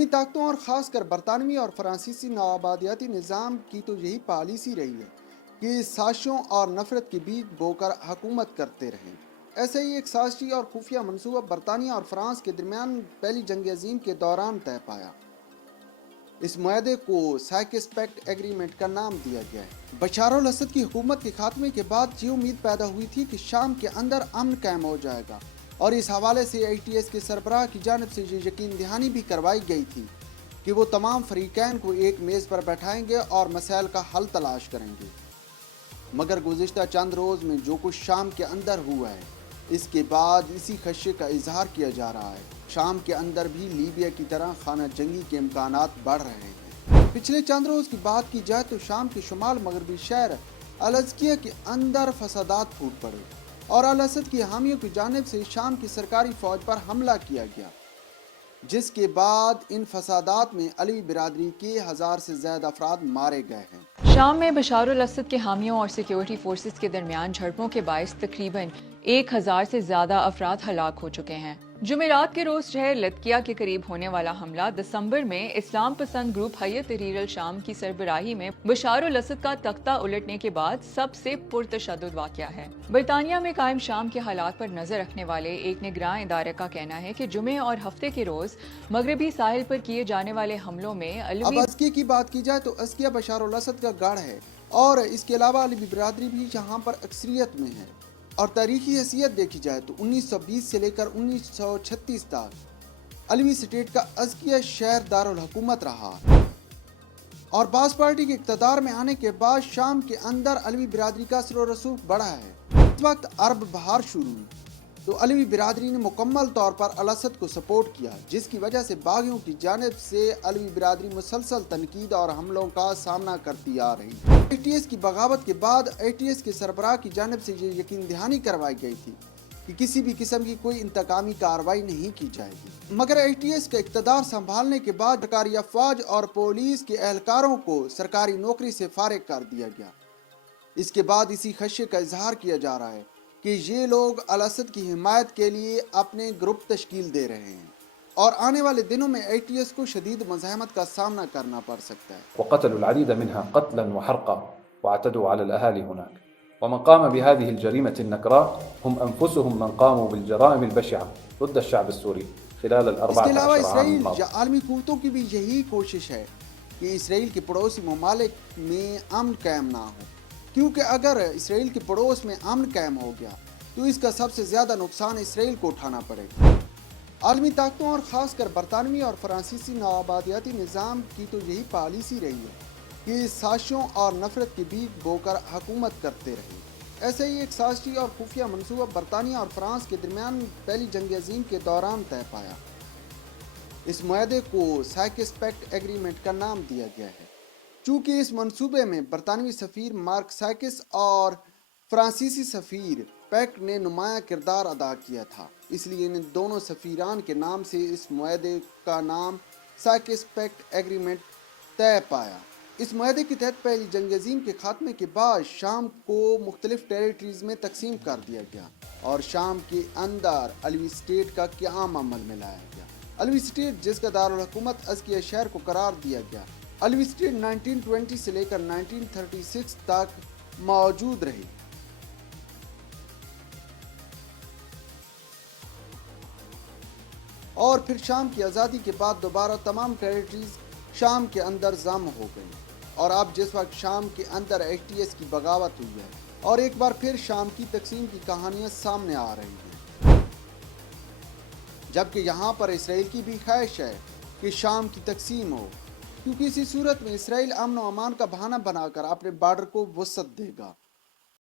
आलमी ताकतों और ख़ासकर बरतानवी और फ्रांसीसी नवाबादियाती निज़ाम की तो यही पॉलिसी रही है कि साजिशों और नफरत के बीज बोकर हुकूमत करते रहें। ऐसे ही एक साजिशी और खुफिया मनसूबा बरतानिया और फ्रांस के दरमियान पहली जंग अजीम के दौरान तय पाया। इस मुआहदे को साइकिस पैक्ट एग्रीमेंट का नाम दिया गया है। बशार अल असद की हुकूमत के खात्मे के बाद ये उम्मीद पैदा हुई थी कि शाम के अंदर अमन कायम हो जाएगा, और इस हवाले से ATS के सरबराह की जानिब से ये यकीन दहानी भी करवाई गई थी कि वो तमाम फरीकैन को एक मेज़ पर बैठाएंगे और मसाइल का हल तलाश करेंगे। मगर गुज़िश्ता चंद रोज़ में जो कुछ शाम के अंदर हुआ है, इसके बाद इसी खदशे का इजहार किया जा रहा है। शाम के अंदर भी लीबिया की तरह खाना जंगी के इम्कानात बढ़ रहे हैं। पिछले चंद रोज़ की बात की जाए तो शाम के शुमाल मगरबी शहर अल-अज़किया के अंदर फसादात फूट पड़े और अल असद की हामियों की जानिब से शाम की सरकारी फौज पर हमला किया गया, जिसके बाद इन फसादात में अलवी बिरादरी के 1000 से ज्यादा अफराद मारे गए हैं। शाम में बशार अल असद के हामियों और सिक्योरिटी फोर्सेस के दरमियान झड़पों के बायस तकरीबन 1000 से ज्यादा अफराद हलाक हो चुके हैं। जुमेरात के रोज शहर लतकिया के करीब होने वाला हमला दिसंबर में इस्लाम पसंद ग्रुप हय्यत तहरीर अल शाम की सरबराही में बशार अल असद का तख्ता उलटने के बाद सबसे पुरतशद्दुद वाक़या है। बरतानिया में कायम शाम के हालात पर नजर रखने वाले एक निगरान इदारे का कहना है कि जुमे और हफ्ते के रोज मगरबी साहिल पर किए जाने वाले हमलों में अब अज़किया की बात की जाए तो अज़किया बशार अल असद का गढ़ है और इसके अलावा अलवी बिरादरी भी यहाँ पर अक्सरियत में है। और तारीखी हैसियत देखी जाए तो 1920 से लेकर 1936 तक अलवी स्टेट का अज़किया शहर दारुल हुकूमत रहा, और बास पार्टी के इक़्तिदार में आने के बाद शाम के अंदर अलवी बिरादरी का असर और रसूख बढ़ा है। इस वक्त अरब बहार शुरू हुई तो अलवी बिरादरी ने मुकम्मल तौर पर अल असद को सपोर्ट किया, जिसकी वजह से बागियों की जानिब से अलवी बिरादरी मुसलसल तनकीद और हमलों का सामना करती आ रही है। ATS की बगावत के बाद ATS के सरबराह की जानिब से ये यकीन दहानी करवाई गई थी कि किसी भी किस्म की कोई इंतकामी कार्रवाई नहीं की जाएगी। मगर ATS का इक़्तिदार संभालने के बाद सरकारी अफवाज और पुलिस के एहलकारों को सरकारी नौकरी से फारिग कर दिया गया। इसके बाद इसी खदशे का इजहार किया जा रहा है कि ये लोग अल असद की हिमायत के लिए अपने ग्रुप तश्कील दे रहे हैं और आने वाले दिनों में ATS को शदीद मज़ाहमत का सामना करना पड़ सकता है। وقتلوا العديد منها قتلا وحرقا واعتدوا على الأهالي هناك، ومن قام بهذه الجريمة النكراء هم أنفسهم من قاموا بالجرائم البشعة ضد الشعب السوري خلال इसके अलावा ال14 عام इसराइल الماضي. या आलमी कुव्वतों की भी यही कोशिश है कि इसराइल के पड़ोसी ममालिक में अमन कायम ना हो, क्योंकि अगर इसराइल के पड़ोस में अमन कायम हो गया तो इसका सबसे ज़्यादा नुकसान इसराइल को उठाना पड़ेगा। आलमी ताकतों और ख़ासकर बरतानवी और फ्रांसीसी नवाबादियाती निज़ाम की तो यही पॉलिसी रही है कि साजिशों और नफरत के बीज बोकर हुकूमत करते रहे। ऐसे ही एक साजिशी और खुफिया मनसूबा बरतानिया और फ्रांस के दरमियान पहली जंग अजीम के दौरान तय पाया। इस मुआहदे को साइकिस पैक्ट एग्रीमेंट का नाम दिया गया है। चूँकि इस मनसूबे में बरतानवी सफ़ीर मार्क साइकिस और फ्रांसीसी सफ़ीर पैक्ट ने नुमाया किरदार अदा किया था, इसलिए इन दोनों सफ़ीरान के नाम से इस मुआहदे का नाम साइकिस पैक्ट एग्रीमेंट तय पाया। इस मुआहदे के तहत पहली जंग अजीम के खात्मे के बाद शाम को मुख्तलिफ टेरिटरीज़ में तकसीम कर दिया गया और शाम के अंदर अलवी स्टेट का क़याम अमल में लाया गया। अलवी स्टेट जिसका दारुल हुकूमत अज़किया शहर को करार दिया गया। अलवी स्टेट 1920 से लेकर 1936 तक मौजूद रही। और फिर शाम की आज़ादी के बाद दोबारा तमाम टेरिटरीज शाम के अंदर जम हो गई, और अब जिस वक्त शाम के अंदर ATS की बगावत हुई है और एक बार फिर शाम की तकसीम की कहानियां सामने आ रही हैं, जबकि यहाँ पर इसराइल की भी ख्वाहिश है कि शाम की तकसीम हो, क्योंकि इसी सूरत में इसराइल अमन और अमान का बहाना बनाकर अपने बॉर्डर को वसअत देगा।